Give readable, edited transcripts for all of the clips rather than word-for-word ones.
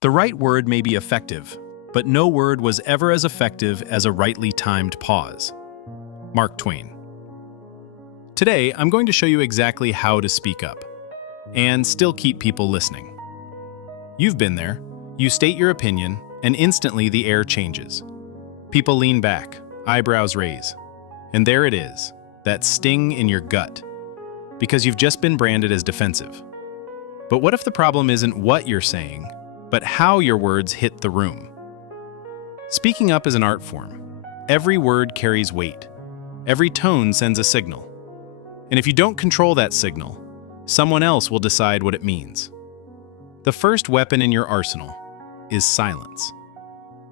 The right word may be effective, but no word was ever as effective as a rightly timed pause. Mark Twain. Today, I'm going to show you exactly how to speak up and still keep people listening. You've been there. You state your opinion, and instantly the air changes. People lean back, eyebrows raise, and there it is, that sting in your gut, because you've just been branded as defensive. But what if the problem isn't what you're saying, but how your words hit the room? Speaking up is an art form. Every word carries weight. Every tone sends a signal. And if you don't control that signal, someone else will decide what it means. The first weapon in your arsenal is silence.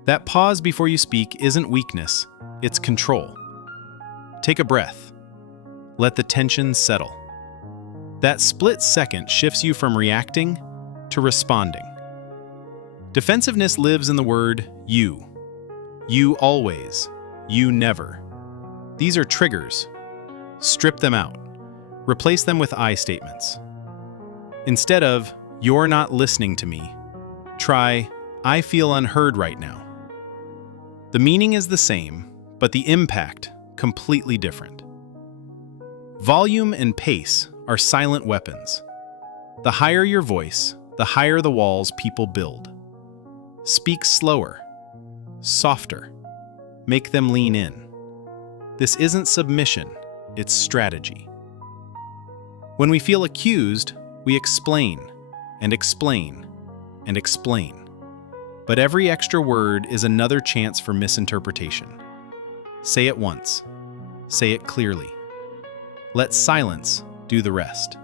That pause before you speak isn't weakness, it's control. Take a breath. Let the tension settle. That split second shifts you from reacting to responding. Defensiveness lives in the word you. You always. You never. These are triggers. Strip them out. Replace them with I statements. Instead of, "You're not listening to me," try, "I feel unheard right now." The meaning is the same, but the impact completely different. Volume and pace are silent weapons. The higher your voice, the higher the walls people build. Speak slower, softer. Make them lean in. This isn't submission, it's strategy. When we feel accused, we explain, and explain, and explain. But every extra word is another chance for misinterpretation. Say it once. Say it clearly. Let silence do the rest.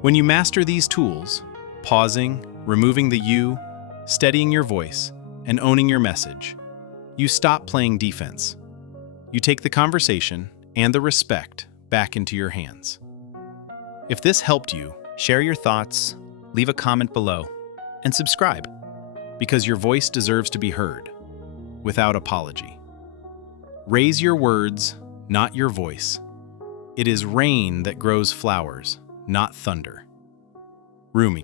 When you master these tools, pausing, removing the you, steadying your voice, and owning your message, you stop playing defense. You take the conversation and the respect back into your hands. If this helped you, share your thoughts, leave a comment below, and subscribe, because your voice deserves to be heard, without apology. Raise your words, not your voice. It is rain that grows flowers, not thunder. Rumi.